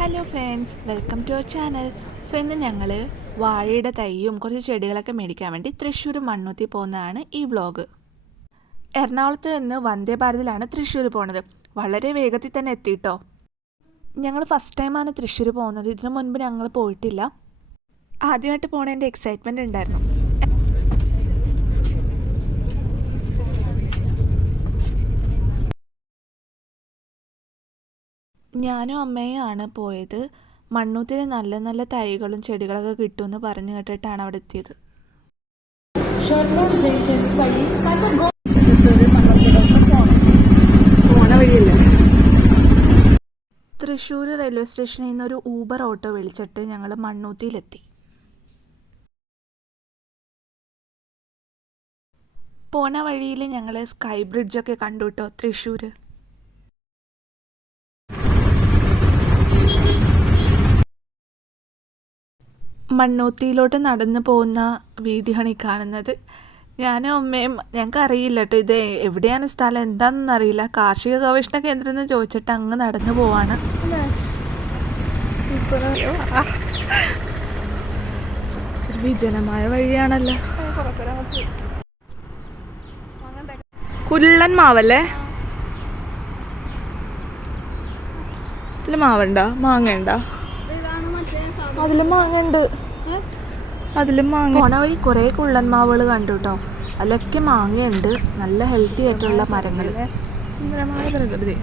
Hello friends welcome to our channel so ഇന്ന് ഞങ്ങൾ വാഴയുടെ തൈയും കുറച്ച് ചെടികളൊക്കെ മേടിക്കാൻ വേണ്ടി തൃശ്ശൂർ മണ്ണൂത്തി പോകുന്നതാണ് ഈ വ്ളോഗ് എറണാകുളത്ത് നിന്ന് വന്ദേ ഭാരതിലാണ് തൃശ്ശൂർ പോണത്. വളരെ വേഗത്തിൽ തന്നെ എത്തിയിട്ടോ ഞങ്ങൾ ഫസ്റ്റ് ടൈമാണ് തൃശ്ശൂർ പോകുന്നത്. ഇതിനു മുൻപ് ഞങ്ങൾ പോയിട്ടില്ല. ആദ്യമായിട്ട് പോണതിന്റെ എക്സൈറ്റ്മെന്റ് ഉണ്ടായിരുന്നു. ഞാനും അമ്മയും ആണ് പോയത്. മണ്ണൂത്തിന് നല്ല നല്ല തൈകളും ചെടികളൊക്കെ കിട്ടുമെന്ന് പറഞ്ഞു കേട്ടിട്ടാണ് അവിടെ എത്തിയത്. തൃശ്ശൂർ റെയിൽവേ സ്റ്റേഷനിൽ നിന്ന് ഒരു ഊബർ ഓട്ടോ വിളിച്ചിട്ട് ഞങ്ങൾ മണ്ണൂത്തിയിലെത്തി. പോണ വഴിയിൽ ഞങ്ങൾ സ്കൈ ബ്രിഡ്ജൊക്കെ കണ്ടു കേട്ടോ തൃശ്ശൂർ മണ്ണൂത്തിയിലോട്ട് നടന്നു പോകുന്ന വീഡിയോ കാണുന്നത്. ഞാനും അമ്മയും ഞങ്ങൾക്ക് അറിയില്ല കേട്ടോ ഇത് എവിടെയാണ് സ്ഥലം? എന്താണെന്ന് അറിയില്ല. കാർഷിക ഗവേഷണ കേന്ദ്രം എന്ന് ചോദിച്ചിട്ട് അങ്ങ് നടന്നു പോവാണ്. വിജനമായ വഴിയാണല്ലോ. കുള്ളൻ മാവല്ലേ? ഇതിൽ മാവുണ്ടോ? മാങ്ങ ഉണ്ടോ അതിലും മാങ്ങ ഉണ്ട് അതിലും മാങ്ങ. പോണ വഴി കുറേ കുള്ളൻ മാവുകൾ കണ്ടു കേട്ടോ അതിലൊക്കെ മാങ്ങയുണ്ട്. നല്ല ഹെൽത്തി ആയിട്ടുള്ള മരങ്ങൾ സുന്ദരമായ പ്രകൃതി.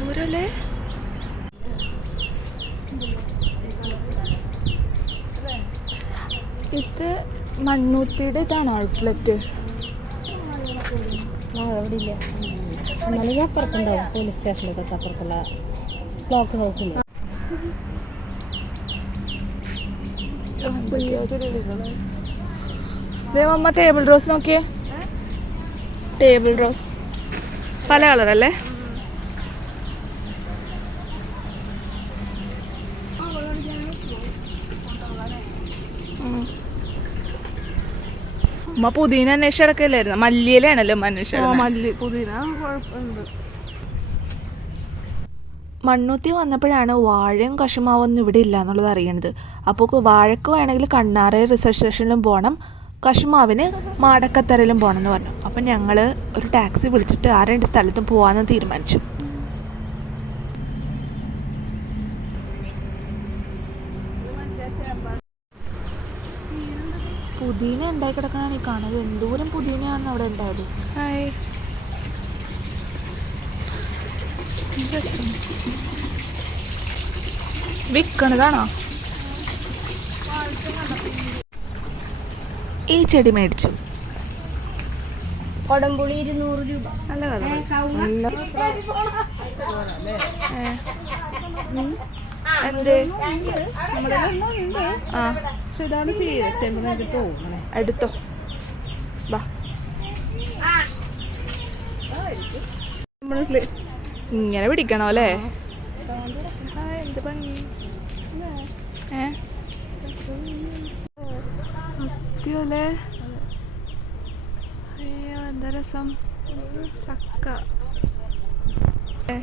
ദൂരല്ലേ? ഇത് മണ്ണൂത്തിയുടെ ഇതാണ് ഔട്ട്ലെറ്റ്. അവിടെ ഇല്ല എന്നാലും അപ്പുറത്തുണ്ടാവും. പോലീസ് സ്റ്റേഷനിലൊക്കെ അപ്പുറത്തുള്ള ക്ലോക്ക് ഹൗസിൽ ദേവമ്മ ടേബിൾ റോസ് നോക്കിയേ. ടേബിൾ റോസ് പല കളറല്ലേ? അമ്മ പുതിന അന്വേഷിച്ച് കിടക്കല്ലായിരുന്നു മല്ലിയിലാണല്ലോ മനുഷ്യ അന്വേഷിച്ചത്. പുതിന കുഴപ്പമുണ്ട് മണ്ണൂത്തി വന്നപ്പോഴാണ് വാഴയും കശുമാവൊന്നും ഇവിടെ ഇല്ല എന്നുള്ളത് അറിയണത്. അപ്പോൾ വാഴക്ക് വേണമെങ്കിൽ കണ്ണാറ റിസർച്ച് സ്റ്റേഷനിലും പോകണം കശുമാവിന് മാടക്കത്തറയിലും പോകണം എന്ന് പറഞ്ഞു. അപ്പം ഞങ്ങൾ ഒരു ടാക്സി വിളിച്ചിട്ട് ആ രണ്ട് സ്ഥലത്തും പോകാമെന്ന് തീരുമാനിച്ചു. പുതിന ഉണ്ടായി കിടക്കണാണ് ഈ കാണുന്നത്. എന്തോരം പുതിനയാണ് അവിടെ ഉണ്ടായത്. ഹായ്. വിൽക്കണതാണോ ഈ ചെടി മേടിച്ചു. കൊടംപുളി ഇരുന്നൂറ് രൂപ. നല്ല കളർ എന്ത്? ആ. എടുത്തോ. വാ. ഇങ്ങനെ പിടിക്കണോ അല്ലേ? എന്ത് ഭംഗി. ഏ? സത്യമല്ലേ അയ്യോ എന്താ രസം? ചക്ക. ഏ.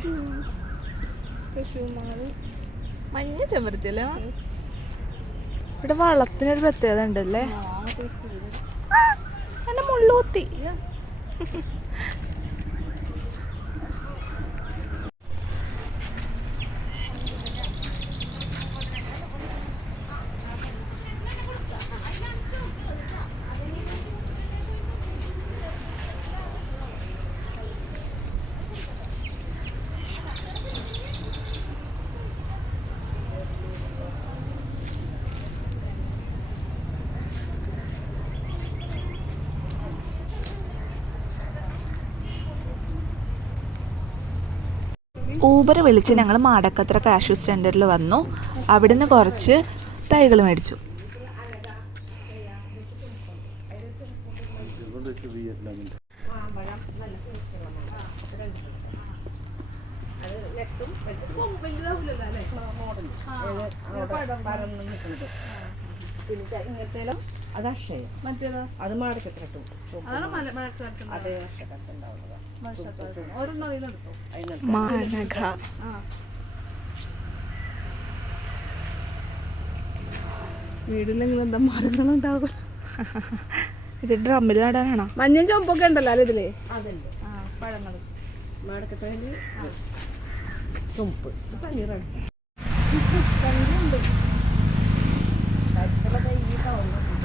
മഞ്ഞ ചെമ്പരത്തി അല്ലേ ഇവിടെ വളത്തിനൊരു പ്രത്യേകത ഉണ്ടല്ലേ? എന്റെ എന്നെ മുള്ളൂത്തി ഊബർ വിളിച്ച് ഞങ്ങൾ മാടക്കത്ര കാഷ്യൂ സ്റ്റാൻഡേർഡിൽ വന്നു. അവിടുന്ന് കുറച്ച് തൈകൾ മേടിച്ചു. നിൽക്കുന്നത് പിന്നെ ഇങ്ങനത്തേലോ? അത് അക്ഷയം. മറ്റേതോ? അത് മാനഘ. വീടിലെങ്കിലും എന്താ മരങ്ങളുണ്ടാകും ഇത് ഡ്രമ്മിൽ നടാനാണോ? മഞ്ഞയും ചുമപ്പൊക്കെ ഉണ്ടല്ലോ അല്ലേ ഇതിൽ? അതുണ്ട്. പഴങ്ങൾ. മാടക്കത്തേൽ തുമ്പ് പനീറാണ് Thank you.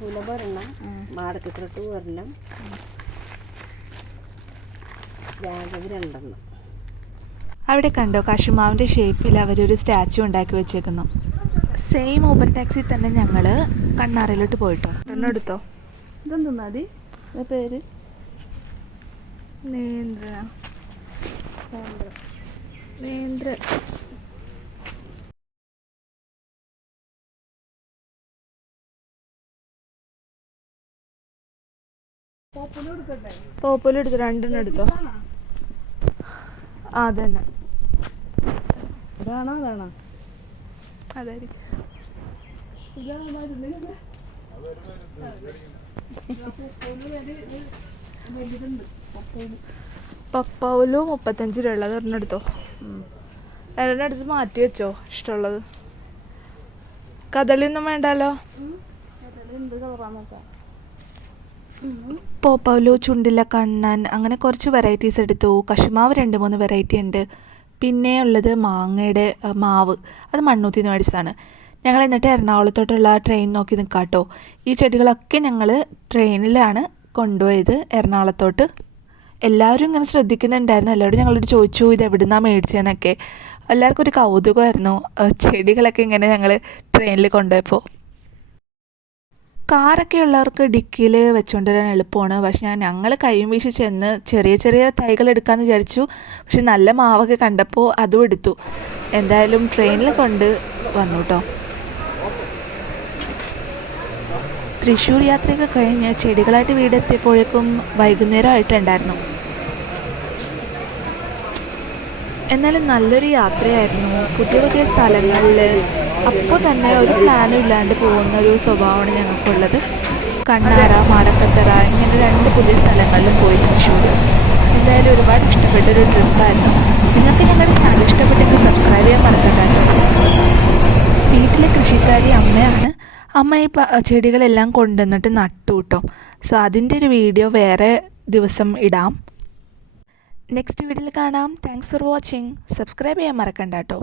സുലഭ ഒരെണ്ണം മാടക്കത്തിട്ട് ഒരെണ്ണം ജാഗ്രത രണ്ടെണ്ണം. അവിടെ കണ്ടോ കശുമാവിന്റെ ഷേപ്പിൽ അവരൊരു സ്റ്റാച്ചു ഉണ്ടാക്കി വെച്ചേക്കുന്നു. സെയിം ഊബർ ടാക്സി തന്നെ ഞങ്ങൾ കണ്ണാറയിലോട്ട് പോയിട്ടോ. എണ്ണം എടുത്തോ? ഇതെന്താടി പേര്? നേന്ദ്ര. നേന്ദ്ര. പോപ്പലും എടുത്തു രണ്ടെണ്ണം എടുത്തോ? ആ അതന്നെ. ഇതാണോ അതാണോ? അതായിരിക്കും. പപ്പാവുലു മുപ്പത്തഞ്ച് രൂപ ഉള്ളത് ഒരെണ്ണം എടുത്തോ. രണ്ടെണ്ണം എടുത്ത് മാറ്റി വെച്ചോ ഇഷ്ടമുള്ളത്. കദളിയൊന്നും വേണ്ടല്ലോ പോപ്പൗലു ചുണ്ടില കണ്ണൻ അങ്ങനെ കുറച്ച് വെറൈറ്റീസ് എടുത്തു. കശുമാവ് രണ്ട് മൂന്ന് വെറൈറ്റി ഉണ്ട്. പിന്നെ ഉള്ളത് മാങ്ങയുടെ മാവ്. അത് മണ്ണൂത്തിന്ന് മേടിച്ചതാണ്. ഞങ്ങൾ എന്നിട്ട് എറണാകുളത്തോട്ടുള്ള ട്രെയിൻ നോക്കി നിൽക്കാട്ടോ ഈ ചെടികളൊക്കെ ഞങ്ങൾ ട്രെയിനിലാണ് കൊണ്ടുപോയത് എറണാകുളത്തോട്ട്. എല്ലാവരും ഇങ്ങനെ ശ്രദ്ധിക്കുന്നുണ്ടായിരുന്നു. എല്ലാവരും ഞങ്ങളോട് ചോദിച്ചു ഇത് എവിടുന്നാണ് മേടിച്ചതെന്നൊക്കെ എല്ലാവർക്കും ഒരു കൗതുകമായിരുന്നു. ചെടികളൊക്കെ ഇങ്ങനെ ഞങ്ങൾ ട്രെയിനിൽ കൊണ്ടുപോയപ്പോൾ കാറൊക്കെ ഉള്ളവർക്ക് ഡിക്കിയിൽ വെച്ചുകൊണ്ട് വരാൻ എളുപ്പമാണ് പക്ഷെ ഞാൻ ഞങ്ങൾ കൈയും വീശി ചെന്ന് ചെറിയ ചെറിയ തൈകൾ എടുക്കാമെന്ന് വിചാരിച്ചു. പക്ഷെ നല്ല മാവൊക്കെ കണ്ടപ്പോൾ അതും എടുത്തു. എന്തായാലും ട്രെയിനിൽ കൊണ്ട് വന്നു കേട്ടോ തൃശ്ശൂർ യാത്രയൊക്കെ കഴിഞ്ഞ് ചെടികളായിട്ട് വീടെത്തിയപ്പോഴേക്കും വൈകുന്നേരമായിട്ടുണ്ടായിരുന്നു. എന്നാലും നല്ലൊരു യാത്രയായിരുന്നു. പുതിയ പുതിയ സ്ഥലങ്ങളിൽ അപ്പോൾ തന്നെ ഒരു പ്ലാനും ഇല്ലാണ്ട് പോകുന്ന ഒരു സ്വഭാവമാണ് ഞങ്ങൾക്കുള്ളത്. കണ്ണാറ മാടക്കത്തറ ഇങ്ങനെ രണ്ട് പുതിയ സ്ഥലങ്ങളിലും പോയി തൃശ്ശൂർ എന്തായാലും ഒരുപാട് ഇഷ്ടപ്പെട്ട ഒരു ട്രിപ്പായിരുന്നു നിങ്ങൾക്ക് ഞങ്ങളുടെ ചാനൽ ഇഷ്ടപ്പെട്ടെങ്കിൽ സബ്സ്ക്രൈബ് ചെയ്യാൻ മറക്കണ്ട വീട്ടിലെ കൃഷിക്കാരി അമ്മയാണ്. അമ്മ ഈ ചെടികളെല്ലാം കൊണ്ടുവന്നിട്ട് നട്ടു കിട്ടും സോ അതിന്റെ ഒരു വീഡിയോ വേറെ ദിവസം ഇടാം. നെക്സ്റ്റ് വീഡിയോയിൽ കാണാം. താങ്ക്സ് ഫോർ വാച്ചിങ് സബ്സ്ക്രൈബ് ചെയ്യാൻ മറക്കണ്ട കേട്ടോ.